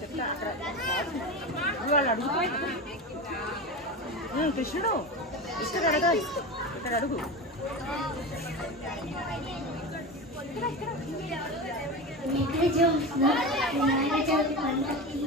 చెప్తాము. కృష్ణుడు ఇక్కడ అడగాలి, ఇక్కడ అడుగు. వినాయక చవితి పండుగకి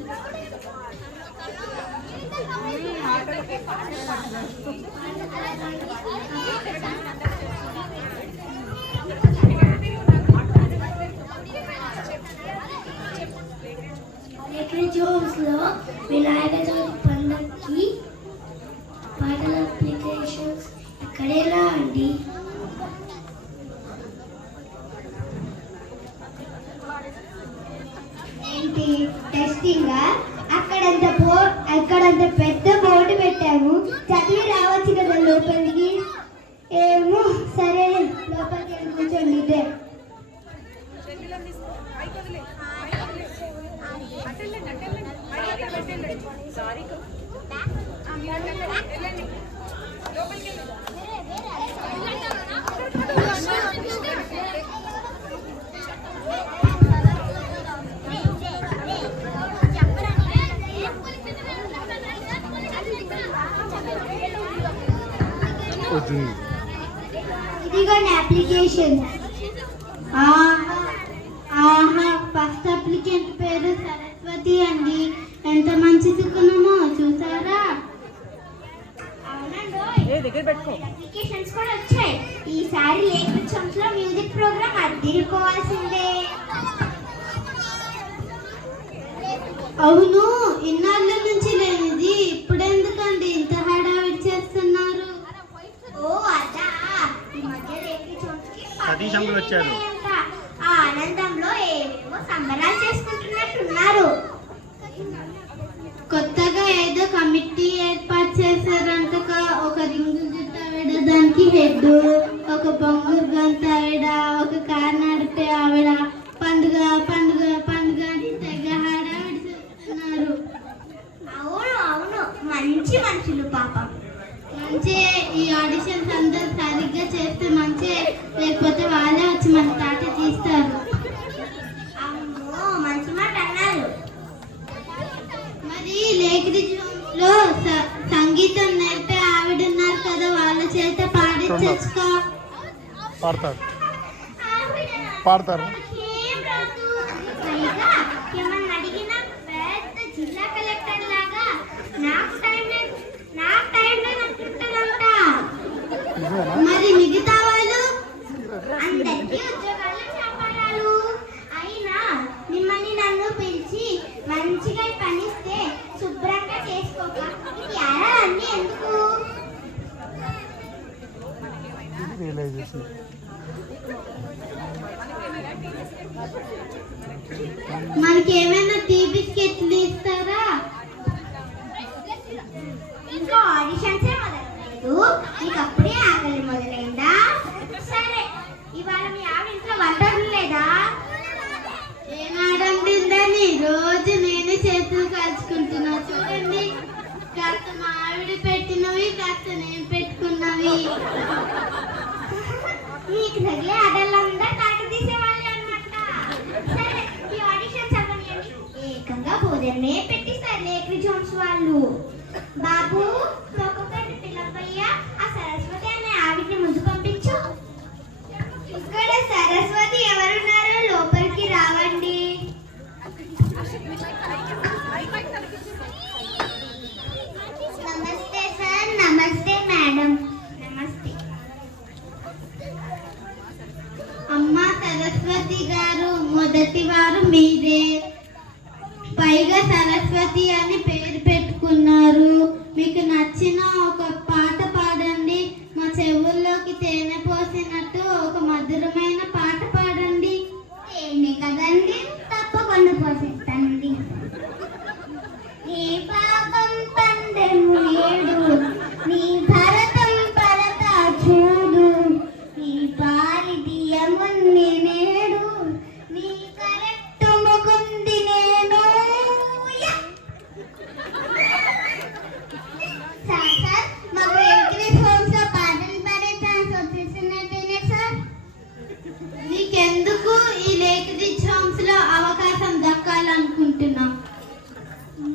పాటల అప్లికేషన్స్ ఇక్కడేనా అండి? ఏంటి టెస్టింగ్? అక్కడంత పెద్ద బోర్డు పెట్టాము, చదివి రావచ్చు కదా లోపలికి. ఏమో సరే లోపలికి వెళ్ళి కూర్చోండి. ఇదే ఇదిగోండి అప్లికేషన్. ఫస్ట్ అప్లికెంట్ పేరు సరస్వతి అండి. ఎంత మంచి దుఃఖమో చూసారా? అప్లికేషన్స్ కూడా వచ్చాయి. ఈసారి లేక్ రిచమ్స్ లో మ్యూజిక్ ప్రోగ్రామ్ అద్దరిపోవాల్సిందే. అవును, ఇన్నాళ్ళ నుంచి లేనిది ఇప్పుడెందుకండి ఇంత హడావిడి చేస్తున్నారు? ఓ అదా, ఈ మధ్య లేక్ రిచమ్స్ కి వచ్చారు. ఆ ఆనందంలో ఏవేవో సంబరాలు చేసుకుంటున్నట్టున్నారు. కొత్తగా ఏదో కమిటీ ఏర్పాటు చేశారంటగా. ఒక రింగు జుట్టు ఆవిడ, దానికి హెడ్, ఒక బొంగురు గంత ఆవిడ, ఒక కారు నడిపే ఆవిడ. పండుగ పండుగ పండుగ అని తెగ హడావిడి చేస్తున్నారు. అవును అవును, మంచి మనుషులు పాపం. మంచి ఈ ఆడిషన్స్ అందరు సరిగ్గా చేస్తే మంచి, లేకపోతే వాళ్ళే వచ్చి మన తాట తీస్తారు. అమ్మో, మంచి మాట అన్నారు. మరి లేక్ రిచమ్స్ లో సంగీతం నేర్పే ఆవిడ ఉన్నారు కదా, వాళ్ళ చేత పాడించచ్చుగా. పాడతారు. ఏమన్నా అడిగినా పెద్ద జిల్లా కలెక్టర్ లాగా నాకు టైం లేదంటుంటారంట. మరి మిగతా వాళ్ళు అందరికీ ఉద్యోగాలు వ్యాపారాలు. అయినా మిమ్మల్ని నన్ను పిలిచి మంచిగా పనిస్తే శుభ్రంగా చేసుకోక అన్నీ ఎందుకు? మనకి ఏమైనా టీ బిస్కెట్లు ఇస్తారా? ఇంకా ఆడిషన్సే మొదలలేదు, మీకు అప్పుడే ఆకలి మొదలైందా? సరే, ఇవాళ మీ ఆవిడ ఇంట్లో వంట లేదా? ఏనాడంటుందని రోజు నేనే చేతులు కాల్చుకుంటున్నా. చూడండి, కాస్త మా ఆవిడ పెట్టినవి, కాస్త నేను పెట్టుకున్నవి. మీకు తగిలే ఆడలంతా కాట తీసేవాళ్ళే అన్నమాట. సరే, ఈ ఆడిషన్ చదవనియండి. ఏకంగా భోజనమే పెట్టిస్తారు లేక్ రిచమ్స్ వాళ్ళు. బాబు, ఒక్కొక్కటి పిల్లపయ్యా, ఆ సరస్వతి అనే ఆవిడ్ని ముందు పంపించు. ఇక్కడ సరస్వతి ఎవరున్నారో లోపలికి రావండి. నమస్తే సార్. నమస్తే మేడం. నమస్తే అమ్మా. సరస్వతి గారు, మొదటి వారు మీరే. పైగా సరస్వతి అని పేరు పెట్టుకున్నారు. మీకు నచ్చిన ఒక పాట పాడండి. మా చెవుల్లోకి తేనె పోసినట్టు ఒక మధురమైన పాట పాడండి. తేనె కదండి, తప్పకుండా పోసిస్తానండి. నీ పాపం పందెము ఏడు, నీ భరతం భరత చూడు, నీ పాలి దియముంది నేడు, నీ కరెక్ట్ ముకుంది నేను. సార్, మాకు ఎంకరేజ్ హోమ్స్ లో పాటలు పాడే ఛాన్స్ వచ్చేసినట్టేనే సార్. నీకెందుకు ఈ లేక్ రిచమ్స్ లో అవకాశం చేయాలనుకుంటున్నా.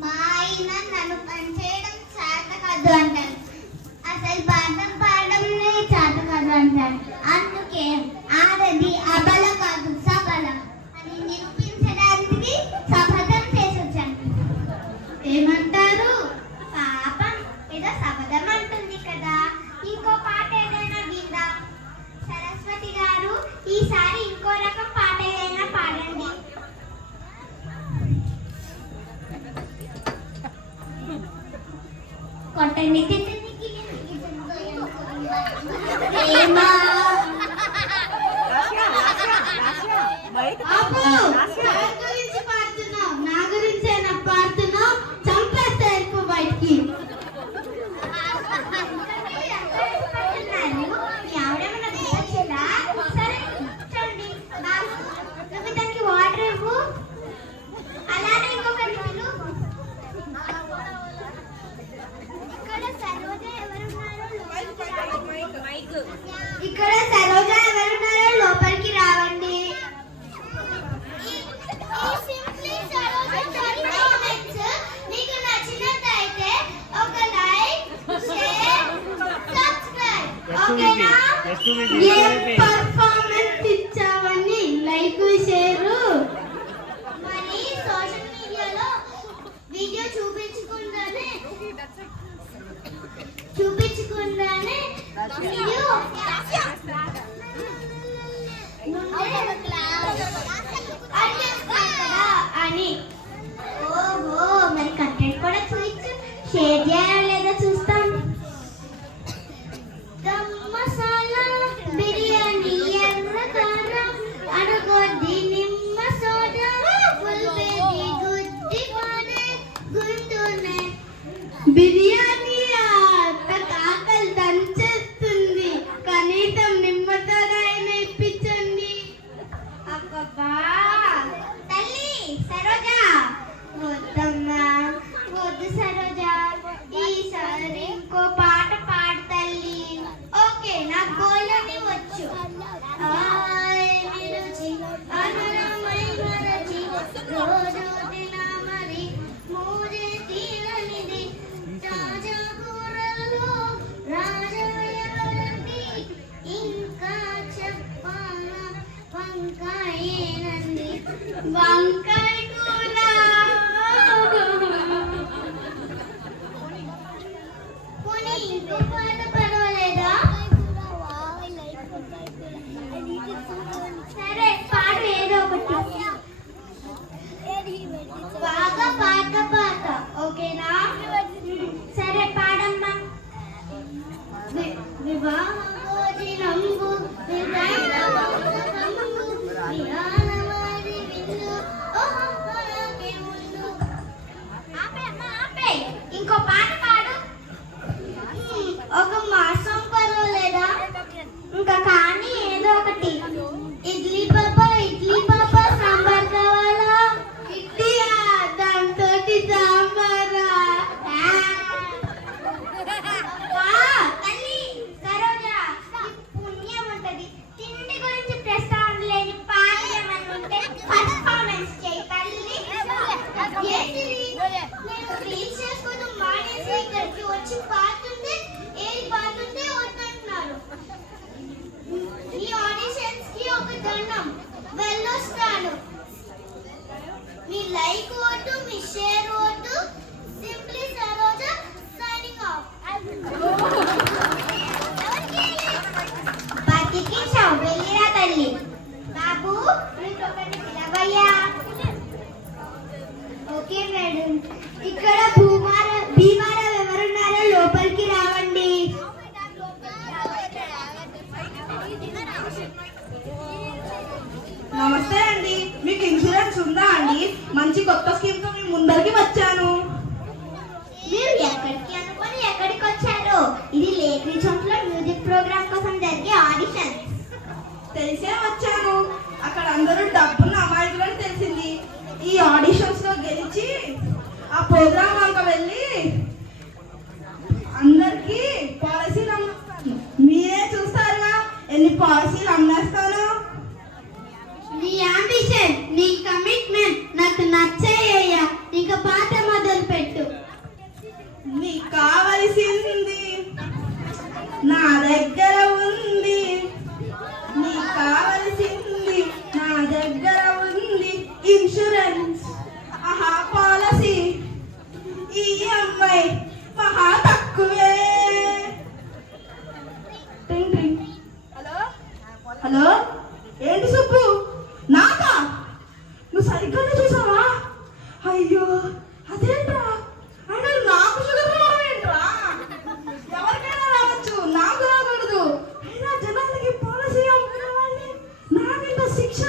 మా ఆయన నన్ను పని చేయడం చేత కాదు అంటారు, అసలు పాఠం పాడడం చేత కాదు అంటారు. అందుకే ఆడది అబల కాదు సబల అని నిరూపించడానికి శపథం చేసొచ్చాను. ఏమంటారు? పాపం ఏదో శపథం అంటుంది కదా, ఇంకో పాట ఏదైనా విందా? సరస్వతి గారు, ఈసారి ఇంకో రకం పాట ఏదైనా పాడండి. కొట్టండి గురించి పాడుతున్నావు, నా గురించే నా పాడుతున్నావు, చంపేస్తే ఎక్కువ బయటికి. సరే చూడండి, నువ్వు దానికి వాటర్ ఇవ్వు, అలానే ఇంకొకటి పిలు. ఇక్కడ సరోజ ఎవరున్నారో లోపలికి రావండి. మీకు నచ్చినట్లయితే ఒక లైక్, షేర్, సబ్స్క్రైబ్. ఓకేనా? ఏ పర్ఫార్మెన్స్ ఇచ్చావని లైక్ షేర్. మరి సోషల్ మీడియాలో వీడియో చూపించకుండానే అని. ఓహో, మరి కంటెంట్ కూడా చూపించు, షేర్ చేయాలి లేదా చూస్తాం. దమ్ మసాలా బిర్యానీ ఎర్రకారం అడగొద్ది నిమ్మ సోడా ఫుల్ బేబీ గుడ్డి పాడే గుంటూనే. బిర్యానీ ఆకలి దంచేస్తుంది, కనీసం నిమ్మ సోడా అయినా ఇప్పించండి. అబ్బబ్బా తల్లి సరోజా, వద్దమ్మా వద్దు సరోజా, ఈసారి ఇంకో పాట పాడు తల్లి. ఓకే, నాకు గోల్లోని వచ్చు. రుచి అనరమైన రుచి రోజు తినా మరి మూడే తీరనిది తాజా కూరల్లో రాజా ఎవరండి ఇంకా చెప్పాలా వంకాయేనండి వంకాయ కూర. పోనీ ఇంకో పాట పర్వాలేదా? సరే పాట ఏదో ఒకటి బాగా పాట ఓకేనా? సరే పాడమ్మా. వివాహ భోజనంబు ఇంకో పాట పాడు. ఒక మాసం పర్వాలేదా? ఇంకా కానీ ఏదో ఒకటి. ఇడ్లీ పాపా సాంబార్ కావాలా? ఇడ్లీయా, దాంతో సాంబారా? తల్లి సరోజా, పుణ్యం ఉంటది, తిండి గురించి ప్రస్తావన లేని పాట ఏమన్నా ఉంటే పర్ఫార్మెన్స్ చేయి తల్లి. నేను రీల్స్ చేసుకుని మానేసి ఇక్కడికి వచ్చి పాడుతుంటే ఏది పాడుతుంటే వద్దంటున్నారు. ఈ ఆడిషన్స్ కి ఒక దండం, వెళ్ళొస్తాను. మీ లైక్ ఓటు, మీ share vote. Simply Saroja signing off. బతికించావు, వెళ్ళిరా తల్లి. బాబు, ఇంకొకటి పిలవయ్యా. ఓకే మేడం, ఇక్కడ భీమారావు ఎవరున్నారో లోపలికి రావండి. నమస్తే అండి, మీకు ఇన్సూరెన్స్ ఉందా అండి? మంచి కొత్త స్కీమ్ తో మీ ముందరికి వచ్చాను. మీరు ఎక్కడికి అనుకొని ఎక్కడికి వచ్చారు? ఇది లేక్ రిసార్ట్ లో మ్యూజిక్ ప్రోగ్రామ్ కోసం జరిగే ఆడిషన్. తెలిసే వచ్చాను, అక్కడ అందరూ డబ్బున్న అమాయకులని తెలిసింది. ఈ ఆడిషన్స్ లో గెలిచి ఆ ప్రోగ్రామ్ వంక వెళ్ళి అందరికి పాలసీలు అమ్మేస్తాను. మీరే చూస్తారుగా ఎన్ని పాలసీలు అమ్మేస్తాను. నీ అంబిషన్, నీ కమిట్మెంట్ నాకు నచ్చే హలో, ఏంటి సుబ్బు? నాకా? నువ్వు సరిగ్గానే చూసావా? అయ్యో, అదేంట్రా? అయినా నాకు షుగర్ రావడం ఏంట్రా? ఎవరికైనా రావచ్చు, నాకు రాకూడదు. అయినా జనాలకి పాలసీ అమ్ముకోవాలి, నాకింత శిక్ష.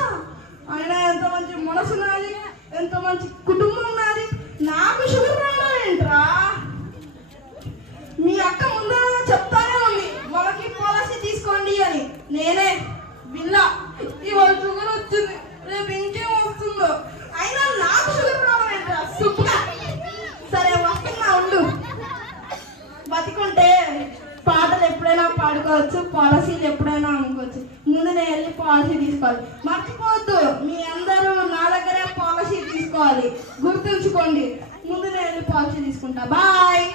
అయినా ఎంత మంచి మనసు నాది, ఎంత మంచి కుటుంబం నాది, నాకు షుగర్ రావడం ఏంట్రా? మీ అక్క ముందు చెప్తానే ఉంది వాళ్ళకి పాలసీ తీసుకోండి అని. నేనే విన్నా, ఇవాళ షుగర్ వచ్చింది, రేపు ఇంకేం వస్తుందో. అయినా నాకు షుగర్ రావడం ఏంట్రా? సుబ్బుగా. సరే వస్తున్నా, ఉండు. బతికుంటే పాటలు ఎప్పుడైనా పాడుకోవచ్చు, పాలసీలు ఎప్పుడైనా అమ్ముకోవచ్చు. ముందు నేను వెళ్ళి పాలసీ తీసుకోవాలి. మర్చిపోవద్దు, మీ అందరూ నా దగ్గరే పాలసీ తీసుకోవాలి, గుర్తుంచుకోండి. ముందు నేను వెళ్ళి పాలసీ తీసుకుంటా. బాయ్.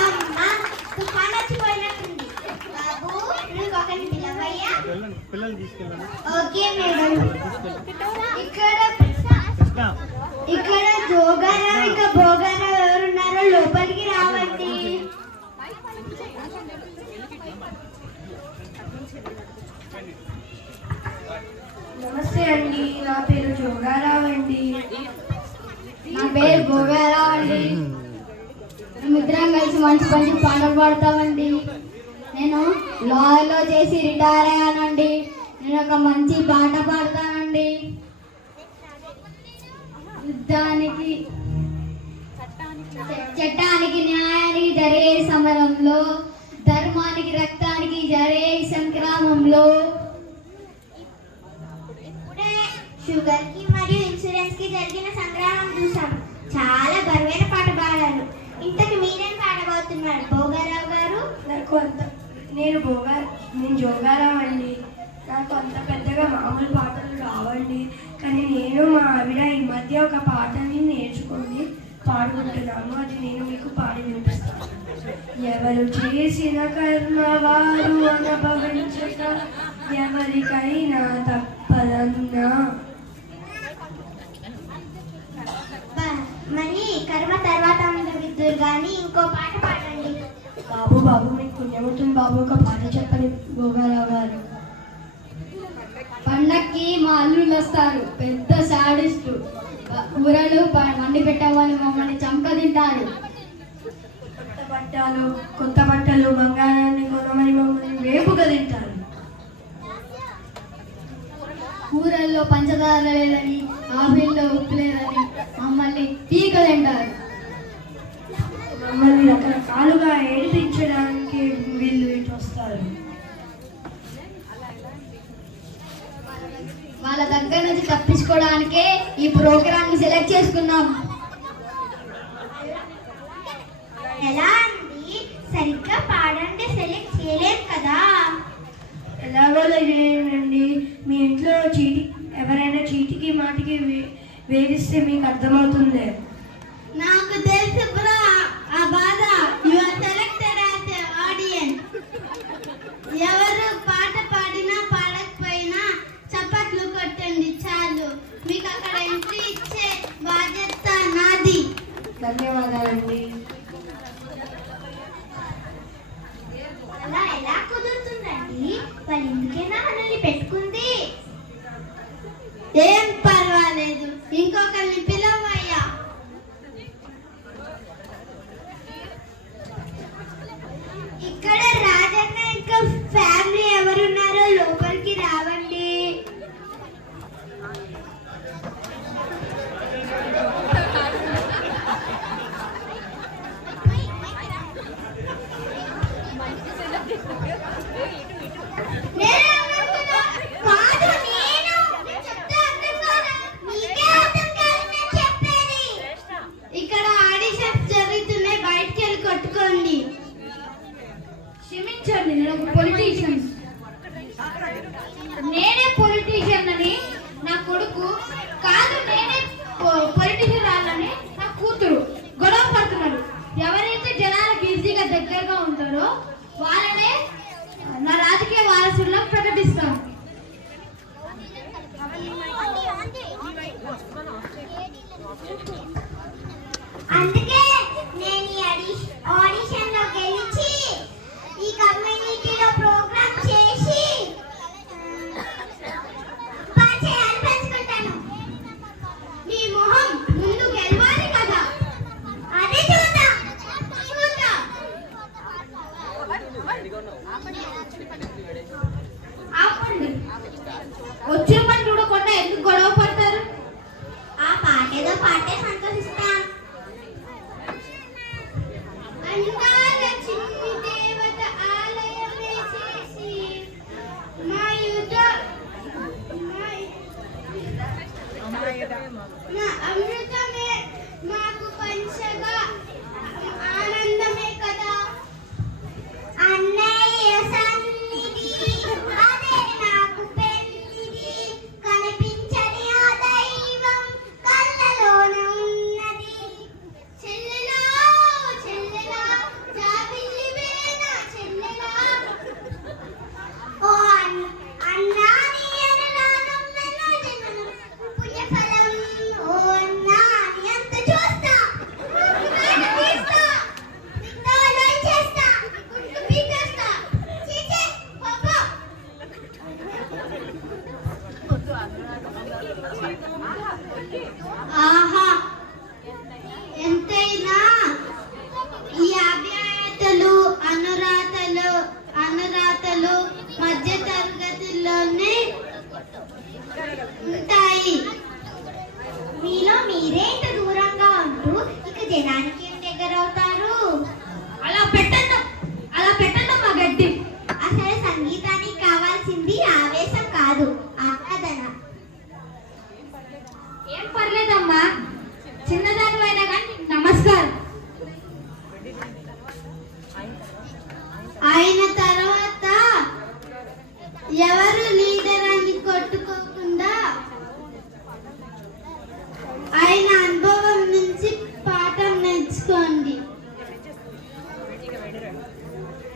అమ్మా, తుఫాన్ వచ్చిపోయినట్టుంది. బాబు, నువ్వు ఒకరిని పిలవయ్యా. పిల్లలు తీసుకెళ్ళండి. Okay madam. ఇక్కడ జోగారావు ఇంకా భోగారావు ఎవరున్నారో లోపలికి రావండి. నమస్తే అండి, నా పేరు జోగారావు అండి. నా పేరు భోగారావు అండి. మేమిద్దరం కలిసి మంచి మంచి పాటలు పాడతామండి. నేను లాలో చేసి రిటైర్ అయ్యానండి. నేను ఒక మంచి పాట పాడతానండి. యుద్ధానికి చట్టానికి న్యాయానికి జరిగే సమరంలో, ధర్మానికి రక్తానికి జరిగే సంగ్రామంలో, షుగర్ కి మరియు ఇన్సూరెన్స్ కి జరిగిన సంగ్రామం చూసాం. చాలా బరువైన పాట పాడారు. ఇంతకు మీరేం పాడబోతున్నారు భోగారావు గారు? నేను జోగారావు అండి. నాకు అంత పెద్దగా మామూలు పాటలు రావండి, కానీ నేను మా ఆవిడ ఈ మధ్య ఒక పాటని నేర్చుకొని పాడుకుంటున్నాము. అది నేను మీకు పాడి వినిపిస్తాను. ఎవరు చేసిన కర్మ వారు అనుభవించక, ఎవరికైనా తప్పదన్నా. మరి కర్మ తర్వాత విద్దురు కానీ ఇంకో పాట పాడండి. బాబు మీకు పుణ్యమవుతుంది బాబు, ఒక పాట చెప్పని భోగారావు గారు. పండక్కి మా అల్లుళ్ళు వస్తారు, పెద్ద సాడిస్టు. కూరలు వండి పెట్టమని మమ్మల్ని చంక తింటారు. కొత్త బట్టలు బంగారాన్ని కొనమని మమ్మల్ని వేపుగా తింటారు. కూరల్లో పంచదార లేదని, ఆపిల్లో ఉప్పు లేదని మమ్మల్ని పీక తింటారు. మమ్మల్ని రకరకాలుగా ఏడిపించడానికి వీళ్ళు ఇటు వస్తారు. వాళ్ళ దగ్గర నుంచి తప్పించుకోవడానికే ఈ ప్రోగ్రామ్ ని సెలెక్ట్ చేసుకున్నాం. ఎలా అండి? సరిగ్గా పాడండి, సెలెక్ట్ చేయలేదు కదా. ఎలాగో లేదండి, మీ ఇంట్లో ఎవరైనా చీటికి మాటికి వేధిస్తే మీకు అర్థమవుతుంది. నాకు తెలుసు బ్రో ఆ బాధ. You are selected as a audience. ఎవరు పాట పాడినా పాడకపోయినా చప్పట్లు కొట్టండి చాలు. మీకు అక్కడ ఎంట్రీ ఇచ్చే బాధ్యత నాది. ధన్యవాదాలండి. అలా ఎలా కుదురుతుందండి? వాళ్ళు ఎందుకైనా మనల్ని పెట్టుకుంది. ఏం పర్వాలేదు, ఇంకొకరిని పిలవయ్యా. ఇక్కడ రాజన్న ఇంకా ఫ్యామిలీ ఎవరున్నారో లోపలికి రావండి. ఇక్కడ ఆడిషన్స్ జరుగుతున్నాయి, బయటికి వెళ్ళి కొట్టుకోండి. క్షమించండి, నేను ఒక పొలిటీషియన్. నేనే పొలిటీషియన్ అని నా కొడుకు కాదు, నేనే పొలిటీషియన్ రానని నా కూతురు గొడవ పడుతున్నారు. ఎవరైతే జనాలకు ఈజీగా దగ్గరగా ఉంటారో వాళ్ళనే నా రాజకీయ వారసుల్లో ప్రకటిస్తాను. అందుకే నేను ఈ ఆడిషన్ లో గెలిచి ఈ కమ్యూనిటీలో ప్రోగ్రామ్ చేసి వచ్చిన పని చూడకుండా ఎందుకు గొడవ పడతారు? ఆ పాటేదో పాటే సంతోషిస్తాం. అందాల చిన్ని దేవత ఆలయమే చేసి మా యుద్ధ నా అమృతమే మాకు పంచగా ఆనందమే కదా. అన్నయ్య సన్నిధి అదే నాకు పెన్నిధి, కనిపించని ఆ దైవం కళ్ళలోన ఉన్నది. చెల్లెలా చెల్లెలా జాబిల్లివే నా చెల్లెలా, ఓ అన్నా నీ అనురాగం నన్ను జన్మను పుణ్యఫలం, ఓ అన్నా నీ అంత చూస్తా నాన్న తీస్తా, నిందాలై చేస్తా, గుడ్లు పీకేస్తా. చీచే బాబా. ఆహా, ఎంతైనా ఈ అవ్యాయతలు అనురాతలు మధ్య తరగతిలోనే ఉంటాయి. మీలో మీరే ఇంత దూరంగా ఉంటూ ఇక జనానికి ఏం దగ్గర అవుతారు? అలా పెట్టండి మా గడ్డి. అసలు సంగీతానికి కావాల్సింది ఆవేశం కాదు, ఆరాధన. ఏం పర్లేదమ్మా, చిన్నదాని అయినా కానీ నమస్కారం. ఆయన తర్వాత ఎవరు లీడర్ అని కొట్టుకోకుండా ఆయన అనుభవం నుంచి పాఠం నేర్చుకోండి.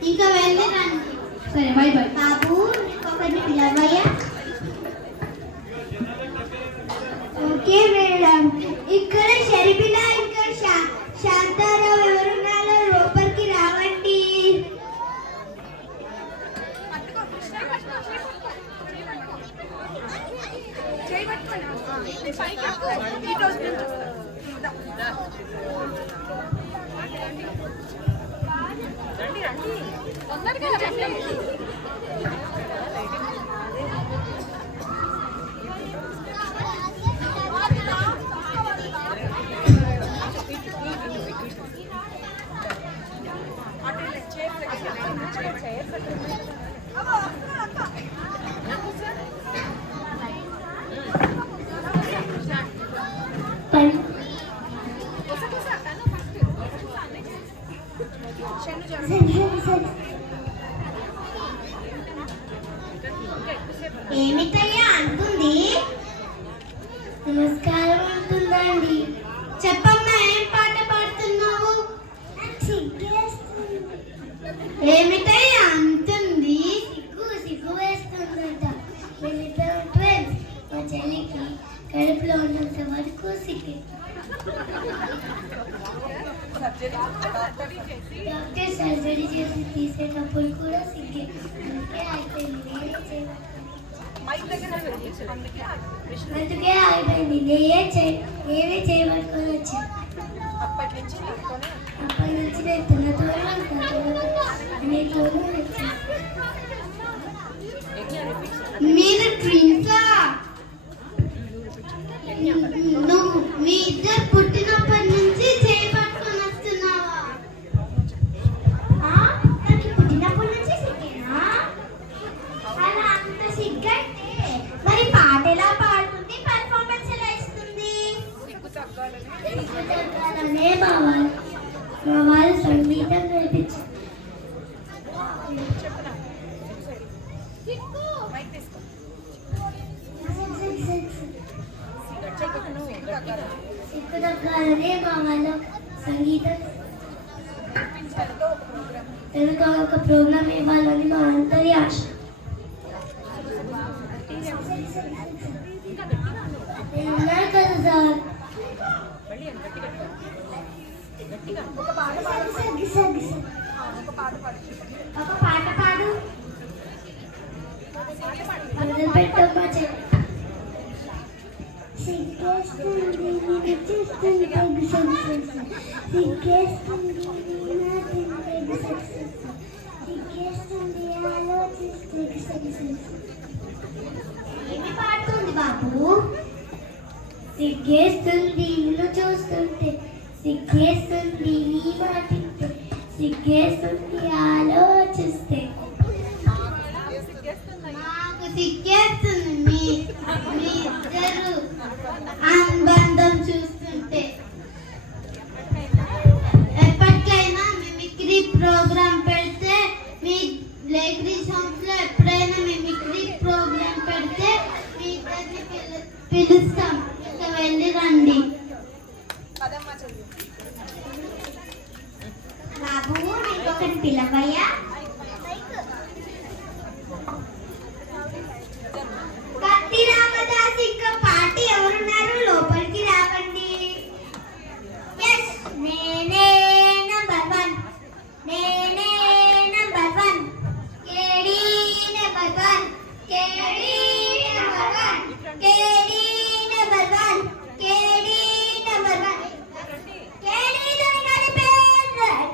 ఇంకా వెళ్ళి రండి. సరే, బై బై. బాబు, ఇంకొకరిని పిలవయ్యా. Okay madam. ఇక్కడ షర్మిల ఇంకా శాంతారావు ఎవరున్నారో లోపలికి రావండి. తొందరగా రండి. ఏమిటయ్యా అంటుంది? నమస్కారం అంటుందండి. చెప్పమ్మా, ఏం పాట పాడుతున్నావు? ఏమిటయ్యా అంటుంది? సిగ్గు వేస్తుందంట. వీళ్ళిద్దరు ట్విన్స్. మా చెల్లికి కడుపులో ఉన్నంత వరకు సిగ్గు. డాక్టర్ సర్జరీ చేసి తీసేటప్పుడు కూడా సిగ్గే. అందుకే అయిపోయింది, నేనే చేయబట్టుకొని వచ్చాను. అప్పటి నుంచి నేను తనతోనే మీరు ట్విన్సా? నువ్వు మీ ఇద్దరు పుట్టినప్పటి నుంచి చేయబట్టుకొని వస్తున్నావా? నాకు పుట్టినప్పటి నుంచి సిగ్గేనా? అలా అంత సిగ్గంటే మరి పాట ఎలా పాడుతుంది, పెర్ఫార్మెన్స్ ఎలా ఇస్తుంది? సిగ్గు తగ్గాలనే మా వాళ్ళు సంగీతం నేర్పించారు. సిగ్గు తగ్గాలనే మా వాళ్ళు సంగీతం తెలుగు ఒక ప్రోగ్రామ్ ఇవ్వాలని మా అందరి ఆశ. ఉన్నారు కదా సార్. ఒక పాట పాడు. పెట్టమ్మా. సిగ్గేస్తుంది నేను చూస్తుంది పెగ్గు సక్సెస్. సిగ్గేస్తుంది నాటింగ్ పెగ్గు సక్సెస్. సిగ్గేస్తుంది ఆలోచిస్తే సక్సెస్. సిగ్గేస్తుంది నిన్ను చూస్తుంటే, సిగ్గేస్తుంది నీ మాటింటే, సిగ్గేస్తుంది ఆలోచిస్తే. మాకు సిగ్గేస్తుంది మీ ఇద్దరు అనుబంధం చూస్తుంటే. ఎప్పటికైనా మిమిక్రీ ప్రోగ్రామ్ పెడితే, మీ లేక్రీ సాంగ్స్ లో ఎప్పుడైనా మిమిక్రీ ప్రోగ్రామ్ పెడితే మీ ఇద్దరిని పిలుస్తాం. ఇంకా వెళ్ళి రండి. బాబు ఇంకొకటి పిలవయ్యా. కత్తి రామదాస్ ఇంకా పార్టీ ఎవరున్నారు? లోపలికి రావండి. నేనే నంబర్ 1, నేనే నంబర్ 1, కేడి నంబర్ 1, కేడి నంబర్ 1, కేడి నంబర్ 1, కేడి నంబర్ 1.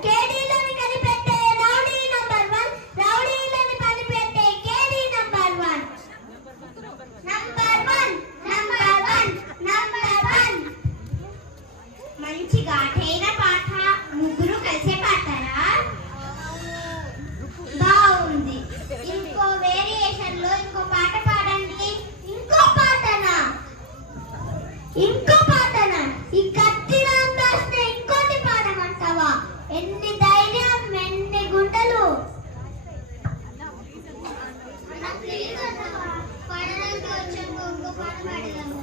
కేడీలను కనిపెట్టే రౌడీ నంబర్ 1, రౌడీలను కనిపెట్టే కేడి నంబర్ 1. Number 1, number 1, number 1. మంచి ఘాటైన పాట. ముగ్గురు కలిసే పాడతారా? బాగుంది. ఇంకో వేరియేషన్ లో ఇంకో పాట పాడండి. ఇంకో పాటనా? ఇంకో పాటనా? ఈ కత్తి రామదాస్ ఇంకోటి పాడమంటావా? ఎన్ని ధైర్యం, ఎన్ని గుండెలు. పాడడానికి వచ్చాము. ఇంకో పాట పాడదాము.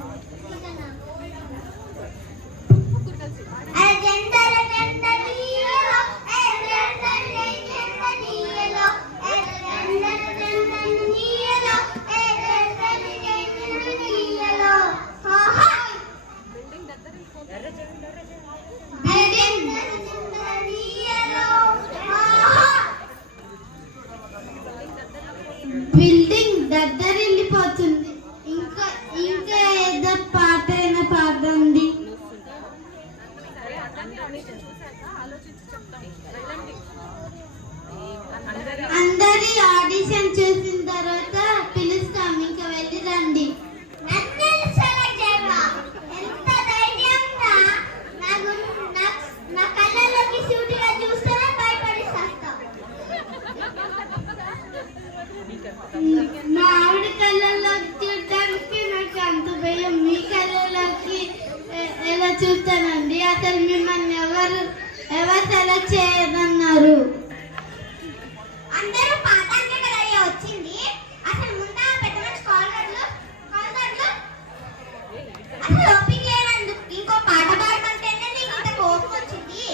బిల్డింగ్ దగ్గరెళ్ళిపోతుంది. ఇంకా ఇంకా ఏదో పాట అయినా పాడండి. అందరి ఆడిషన్ చేసిన తర్వాత పిలుస్తాం. ఇంకా వెళ్ళి రండి. ఎంత ధైర్యంగా నా కళ్ళలోకి సూటిగా చూస్తేనే భయపడిస్తా. మా ఆవిడ కళ్ళలోకి చూడడానికి నాకు అంత భయం. మీ కళ్ళలోకి ఎలా చూస్తానండి? అసలు మిమ్మల్ని ఎవరు సెలెక్ట్ చేయదన్నారు? అందరూ పాఠానికి కదా వచ్చింది. అసలు ముందా పెద్ద మంచి కాల్గర్లు అసలు ఓపిక లేనందుకు ఇంకో పాట పాడమంటేనే నీకు ఇంత కోపం వచ్చింది.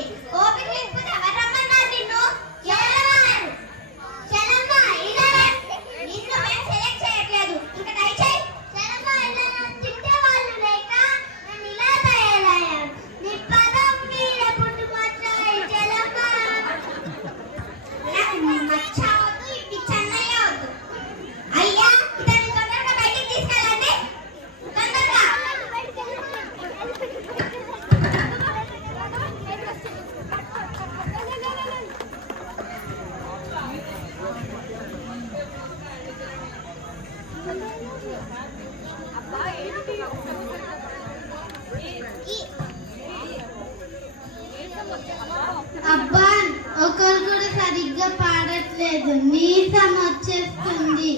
ఓపిక లేకపోతే ఎవరు రమ్మన్నారు నిన్ను? చలమ్మ ఇలా నిన్ను మేము సెలెక్ట్ చేయట్లేదు. ఇంకా దయచేయి. చలమ్మ ఇలా తిట్టే వాళ్ళు లేక నేను ఇలా తయారయ్యాను. నీ పదం మీద పుట్టు మాట్లాడి చలమ్మ. నాకు మచ్చ అవద్దు, ఇవి చెన్నయ్య అవద్దు. అయ్యా ఇతన్ని తొందరగా బయటికి తీసుకెళ్ళండి. తొందరగా. అబ్బా ఒకరు కూడా సరిగ్గా పాడట్లేదు. నీసం వచ్చేస్తుంది.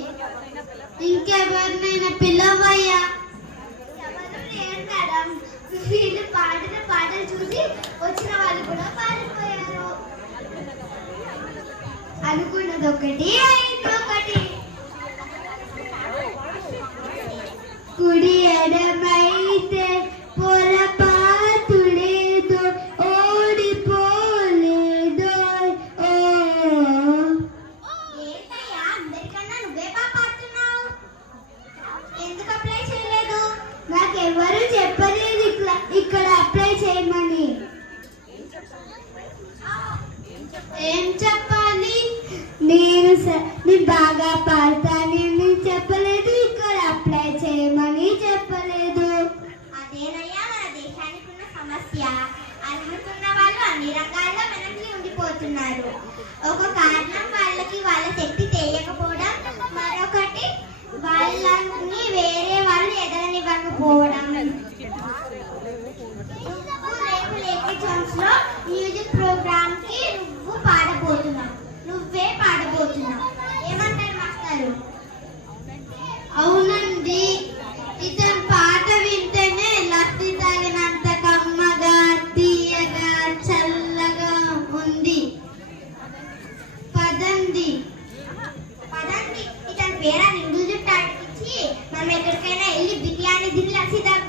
ఇంకెవరినైనా పిలవయ్యా. ఎవరు లేరు మేడం. వీళ్ళు పాడిన పాటలు చూసి వచ్చిన వాళ్ళు కూడా పాడిపోయారు. అనుకున్నది ఒకటి, అయింది ఒకటి. కుడి ఎడమైతే పొరపాటులేదు, ఓడిపోలేదు. ఏంటయ్యా అందరికన్నా నువ్వే బాగా పాడుతున్నావు. ఎందుకు అప్లై చేయలేదు? నాకెవరు చెప్పలేదు ఇక్కడ అప్లై చేయమని. ఏం చెప్పాలి? నేను బాగా పాడతానని చెప్పలేదు, ఇక్కడ అప్లై చేయమని చెప్పలేదు. అదేనయ్యా మన దేశానికి ఉన్న సమస్య. అనుకున్న వాళ్ళు అన్ని రంగాల్లో వెనక్కి ఉండిపోతున్నారు. ఒక కారణం వాళ్ళకి వాళ్ళ శక్తి తెలియకపోవడం, మరొకటి వాళ్ళని వేరే వాళ్ళు ఎదగనివ్వకపోవడం. వెళ్ళి బిర్యానీ తిని లస్సీ తాగుతాం.